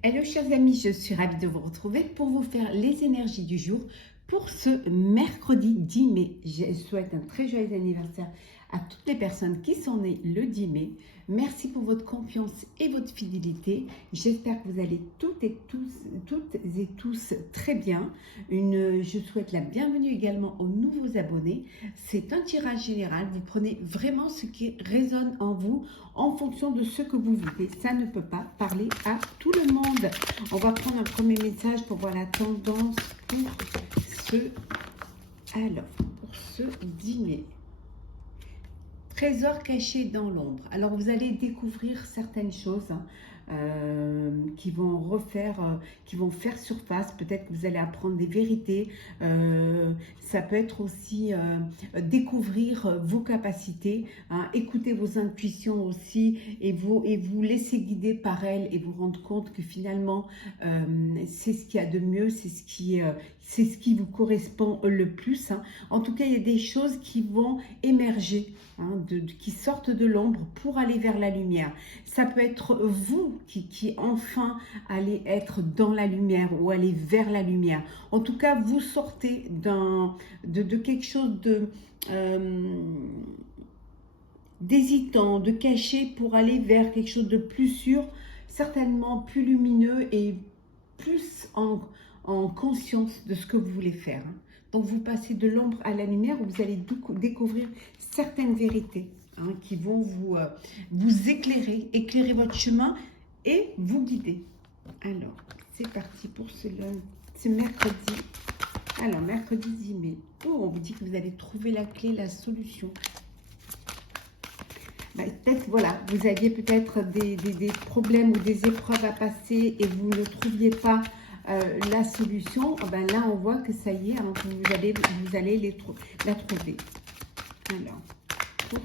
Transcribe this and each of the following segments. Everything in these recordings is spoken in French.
Hello chers amis, je suis ravie de vous retrouver pour vous faire les énergies du jour pour ce mercredi 10 mai. Je souhaite un très joyeux anniversaire à toutes les personnes qui sont nées le 10 mai. Merci pour votre confiance et votre fidélité. J'espère que vous allez toutes et tous très bien. Je souhaite la bienvenue également aux nouveaux abonnés. C'est un tirage général. Vous prenez vraiment ce qui résonne en vous en fonction de ce que vous vivez. Ça ne peut pas parler à tout le monde. On va prendre un premier message pour voir la tendance pour ce 10 mai. Trésor caché dans l'ombre. Alors vous allez découvrir certaines choses qui vont faire surface. Peut-être que vous allez apprendre des vérités. Ça peut être aussi découvrir vos capacités, écouter vos intuitions aussi et vous laisser guider par elles et vous rendre compte que finalement c'est ce qu'il y a de mieux, c'est ce qui vous correspond le plus. En tout cas, il y a des choses qui vont émerger. Qui sortent de l'ombre pour aller vers la lumière. Ça peut être vous qui enfin allez être dans la lumière ou aller vers la lumière. En tout cas, vous sortez de quelque chose d'hésitant, de caché pour aller vers quelque chose de plus sûr, certainement plus lumineux et plus en conscience de ce que vous voulez faire. Donc vous passez de l'ombre à la lumière où vous allez découvrir certaines vérités qui vont vous éclairer votre chemin et vous guider. Alors, c'est parti pour ce mercredi. Alors, mercredi 10 mai. Oh, on vous dit que vous allez trouver la clé, la solution. Peut-être, voilà, vous aviez peut-être des problèmes ou des épreuves à passer et vous ne trouviez pas la solution. Là, on voit que ça y est, vous allez la trouver. Alors, pour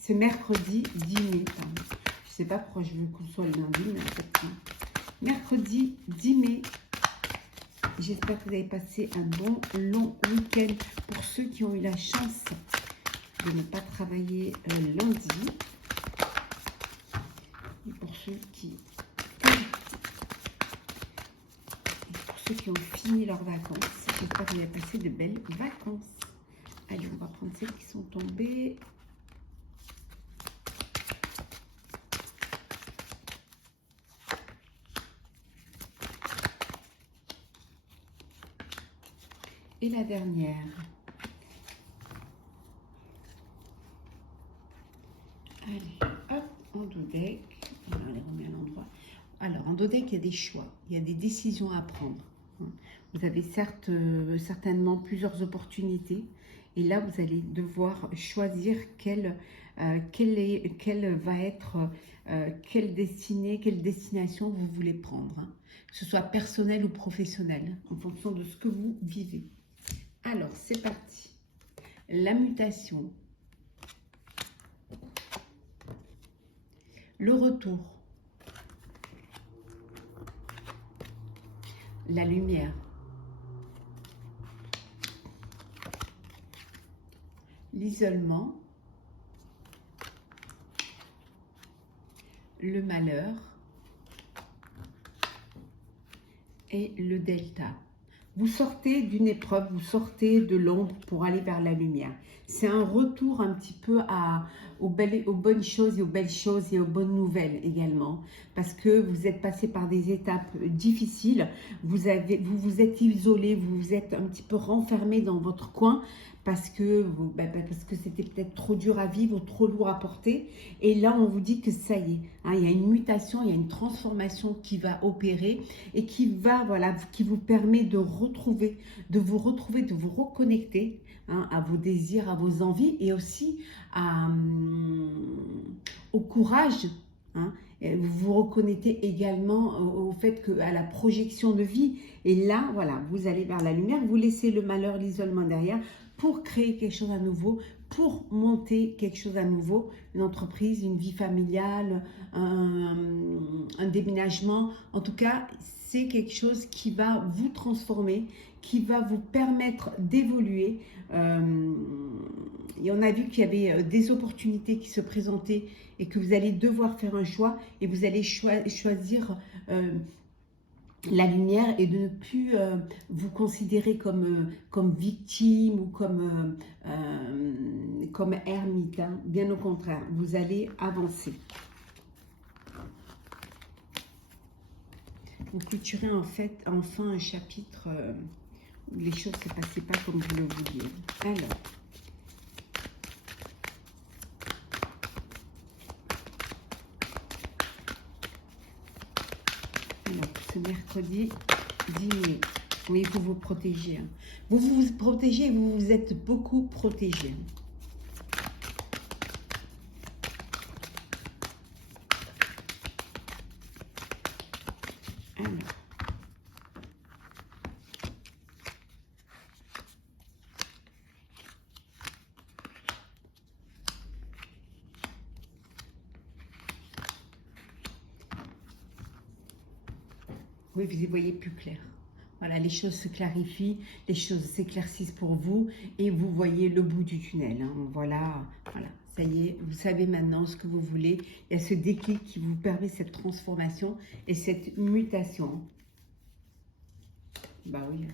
ce mercredi 10 mai, pardon. Je ne sais pas pourquoi je veux qu'on soit le lundi, mais en fait, mercredi 10 mai. J'espère que vous avez passé un bon long week-end pour ceux qui ont eu la chance de ne pas travailler lundi. Et pour ceux qui ont fini leurs vacances, j'espère que vous avez passé de belles vacances. Allez, on va prendre celles qui sont tombées. Et la dernière. Allez, hop, en do-deck. On les remet à l'endroit. Alors, en do-deck, il y a des choix, il y a des décisions à prendre. Vous avez certainement plusieurs opportunités. Et là, vous allez devoir choisir quelle destination vous voulez prendre. Que ce soit personnel ou professionnel, en fonction de ce que vous vivez. Alors, c'est parti. La mutation. Le retour. La lumière. L'isolement. Le malheur. Et le delta. Vous sortez d'une épreuve, vous sortez de l'ombre pour aller vers la lumière. C'est un retour un petit peu aux bonnes choses et aux belles choses et aux bonnes nouvelles également. Parce que vous êtes passé par des étapes difficiles, vous vous êtes isolé, vous vous êtes un petit peu renfermé dans votre coin parce que c'était peut-être trop dur à vivre, trop lourd à porter. Et là, on vous dit que ça y est, il y a une mutation, il y a une transformation qui va opérer et qui vous permet de vous retrouver, de vous reconnecter à vos désirs, à vos envies et aussi au courage. Vous vous reconnectez également au fait à la projection de vie. Et là, voilà, vous allez vers la lumière, vous laissez le malheur, l'isolement derrière pour créer quelque chose à nouveau, pour monter quelque chose à nouveau, une entreprise, une vie familiale, un déménagement. En tout cas, c'est quelque chose qui va vous transformer, qui va vous permettre d'évoluer et on a vu qu'il y avait des opportunités qui se présentaient et que vous allez devoir faire un choix et vous allez choisir la lumière et de ne plus vous considérer comme victime ou comme ermite. Hein. Bien au contraire, vous allez avancer. Vous clôturez enfin un chapitre où les choses ne se passaient pas comme vous le vouliez. Alors, ce mercredi 10 mai, oui, il faut vous protéger. Hein. Vous vous protégez, vous vous êtes beaucoup protégé. Alors. Oui, vous y voyez plus clair. Voilà, les choses se clarifient, les choses s'éclaircissent pour vous et vous voyez le bout du tunnel. Hein. Voilà, ça y est, vous savez maintenant ce que vous voulez. Il y a ce déclic qui vous permet cette transformation et cette mutation. Bah oui,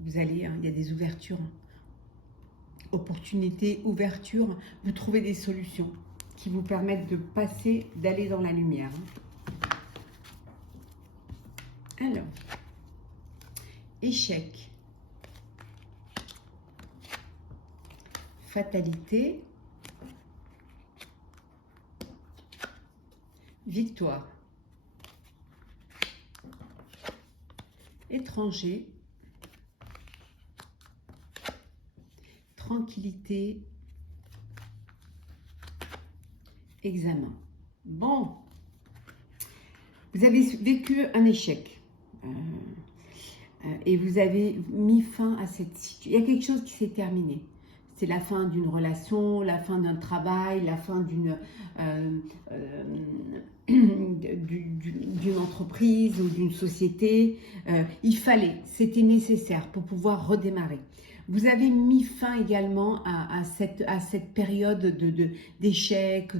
vous allez, hein, il y a des ouvertures, opportunités, ouvertures. Vous trouvez des solutions qui vous permettent de passer, d'aller dans la lumière. Hein. Alors, échec, fatalité, victoire, étranger, tranquillité, examen. Bon, vous avez vécu un échec. Et vous avez mis fin à cette situation. Il y a quelque chose qui s'est terminé. C'est la fin d'une relation, la fin d'un travail, la fin d'une entreprise ou d'une société. Il fallait, c'était nécessaire pour pouvoir redémarrer. Vous avez mis fin également à cette période d'échec,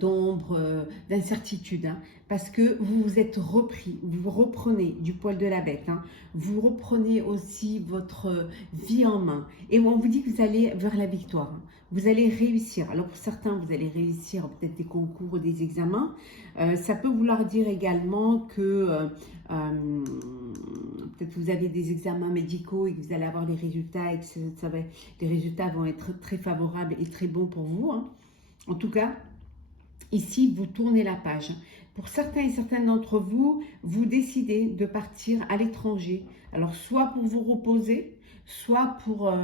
d'ombre, d'incertitude, hein, parce que vous vous êtes repris, vous reprenez du poil de la bête, hein, vous reprenez aussi votre vie en main et on vous dit que vous allez vers la victoire, hein, vous allez réussir. Alors pour certains, vous allez réussir peut-être des concours ou des examens, ça peut vouloir dire également que peut-être vous avez des examens médicaux et que vous allez avoir les résultats et que les résultats vont être très favorables et très bons pour vous, hein. En tout cas, ici, vous tournez la page. Pour certains et certaines d'entre vous, vous décidez de partir à l'étranger. Alors, soit pour vous reposer, soit pour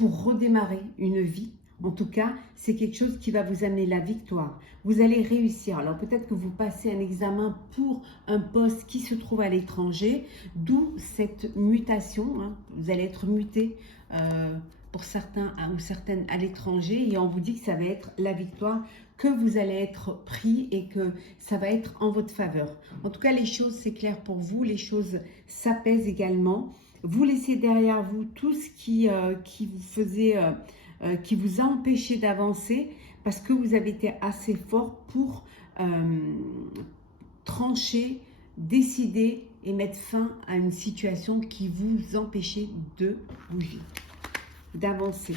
redémarrer une vie. En tout cas, c'est quelque chose qui va vous amener la victoire. Vous allez réussir. Alors, peut-être que vous passez un examen pour un poste qui se trouve à l'étranger, d'où cette mutation. Hein. Vous allez être muté pour certains ou certaines à l'étranger et on vous dit que ça va être la victoire, que vous allez être pris et que ça va être en votre faveur. En tout cas, les choses, c'est clair pour vous, les choses s'apaisent également. Vous laissez derrière vous tout ce qui vous faisait, qui vous a empêché d'avancer parce que vous avez été assez fort pour trancher, décider et mettre fin à une situation qui vous empêchait de bouger, d'avancer.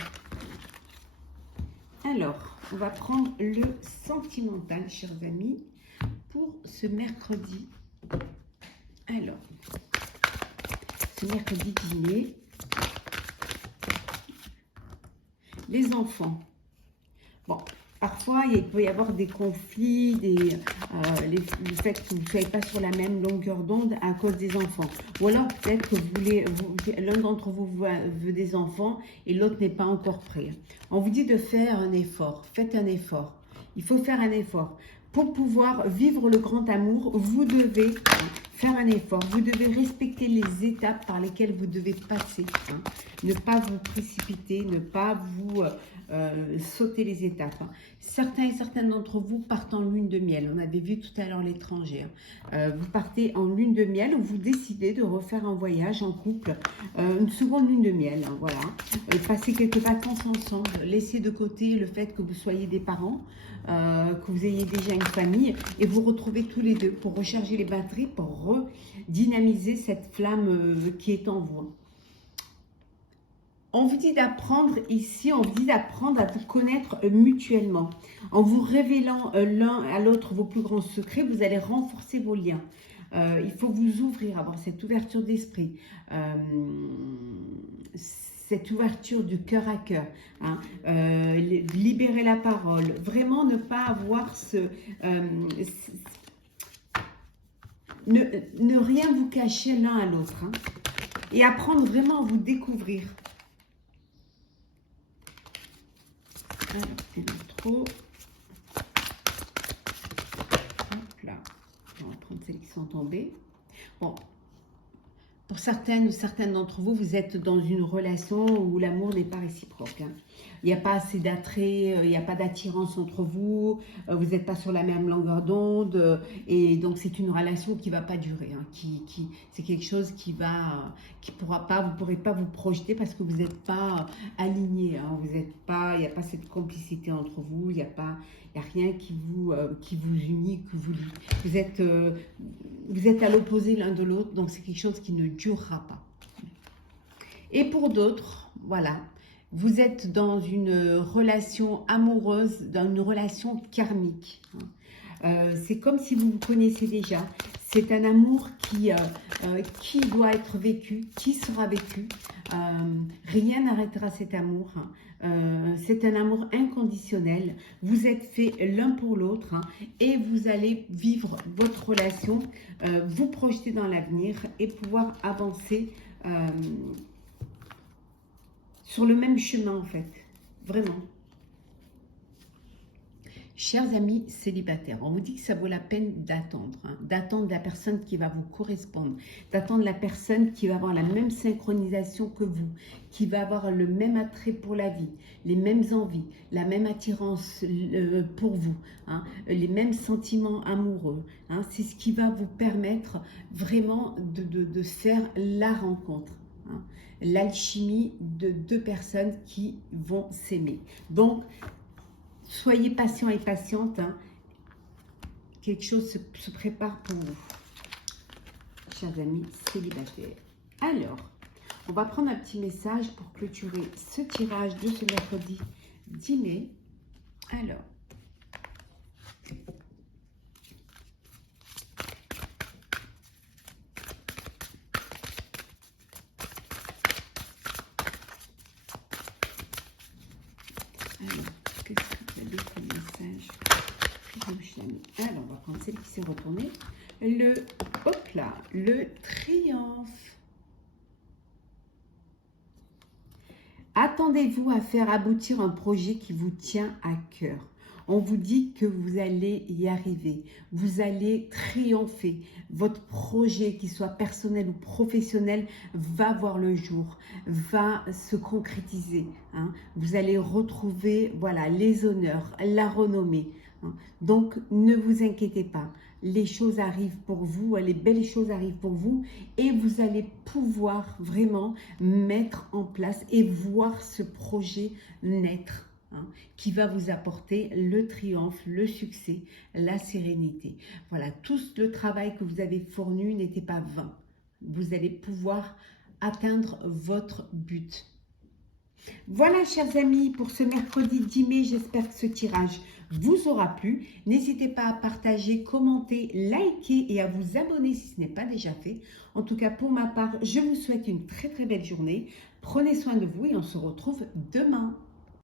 Alors, on va prendre le sentimental, chers amis, pour ce mercredi. Alors, ce mercredi 10 mai, les enfants. Bon, parfois, il peut y avoir des conflits, le fait que vous ne soyez pas sur la même longueur d'onde à cause des enfants. Ou alors, peut-être que l'un d'entre vous veut des enfants et l'autre n'est pas encore prêt. On vous dit de faire un effort. Faites un effort. Il faut faire un effort. Pour pouvoir vivre le grand amour, vous devez faire un effort. Vous devez respecter les étapes par lesquelles vous devez passer. Ne pas vous précipiter, ne pas vous sauter les étapes. Certains et certaines d'entre vous partent en lune de miel. On avait vu tout à l'heure l'étranger. Vous partez en lune de miel ou vous décidez de refaire un voyage en couple. Une seconde lune de miel, voilà. Passer quelques vacances ensemble. Laissez de côté le fait que vous soyez des parents. Que vous ayez déjà une famille et vous retrouvez tous les deux pour recharger les batteries, pour redynamiser cette flamme qui est en vous. On vous dit d'apprendre ici, on vous dit d'apprendre à vous connaître mutuellement. En vous révélant l'un à l'autre vos plus grands secrets, vous allez renforcer vos liens. Il faut vous ouvrir, avoir cette ouverture d'esprit. Cette ouverture du cœur à cœur, libérer la parole, vraiment ne pas avoir ne rien vous cacher l'un à l'autre, et apprendre vraiment à vous découvrir. Alors, c'est trop. Hop là, on va prendre celles qui sont tombées. Bon. Pour certaines ou certaines d'entre vous, vous êtes dans une relation où l'amour n'est pas réciproque. Il n'y a pas assez d'attrait, il n'y a pas d'attirance entre vous, vous n'êtes pas sur la même longueur d'onde, et donc c'est une relation qui ne va pas durer. C'est quelque chose qui pourra pas, vous ne pourrez pas vous projeter parce que vous n'êtes pas alignés. Vous n'êtes pas, il n'y a pas cette complicité entre vous, il n'y a rien qui vous unit, que vous lie. Vous êtes à l'opposé l'un de l'autre, donc c'est quelque chose qui ne durera pas. Et pour d'autres, voilà, vous êtes dans une relation amoureuse, dans une relation karmique. C'est comme si vous vous connaissez déjà. C'est un amour qui doit être vécu, qui sera vécu. Rien n'arrêtera cet amour. C'est un amour inconditionnel. Vous êtes faits l'un pour l'autre et vous allez vivre votre relation, vous projeter dans l'avenir et pouvoir avancer sur le même chemin en fait. Vraiment. Chers amis célibataires, on vous dit que ça vaut la peine d'attendre, d'attendre la personne qui va vous correspondre, d'attendre la personne qui va avoir la même synchronisation que vous, qui va avoir le même attrait pour la vie, les mêmes envies, la même attirance pour vous, les mêmes sentiments amoureux. C'est ce qui va vous permettre vraiment de faire la rencontre. L'alchimie de deux personnes qui vont s'aimer. Donc, soyez patient et patiente. Quelque chose se prépare pour vous, chers amis célibataires. Alors, on va prendre un petit message pour clôturer ce tirage de ce mercredi 10 mai. Alors, qu'est-ce que vous avez comme message? Alors, on va prendre celle qui s'est retournée. Hop là, le triomphe. Attendez-vous à faire aboutir un projet qui vous tient à cœur. On vous dit que vous allez y arriver, vous allez triompher. Votre projet, qu'il soit personnel ou professionnel, va voir le jour, va se concrétiser. Vous allez retrouver les honneurs, la renommée. Donc, ne vous inquiétez pas. Les choses arrivent pour vous, les belles choses arrivent pour vous et vous allez pouvoir vraiment mettre en place et voir ce projet naître. Qui va vous apporter le triomphe, le succès, la sérénité. Voilà, tout le travail que vous avez fourni n'était pas vain. Vous allez pouvoir atteindre votre but. Voilà, chers amis, pour ce mercredi 10 mai, j'espère que ce tirage vous aura plu. N'hésitez pas à partager, commenter, liker et à vous abonner si ce n'est pas déjà fait. En tout cas, pour ma part, je vous souhaite une très très belle journée. Prenez soin de vous et on se retrouve demain.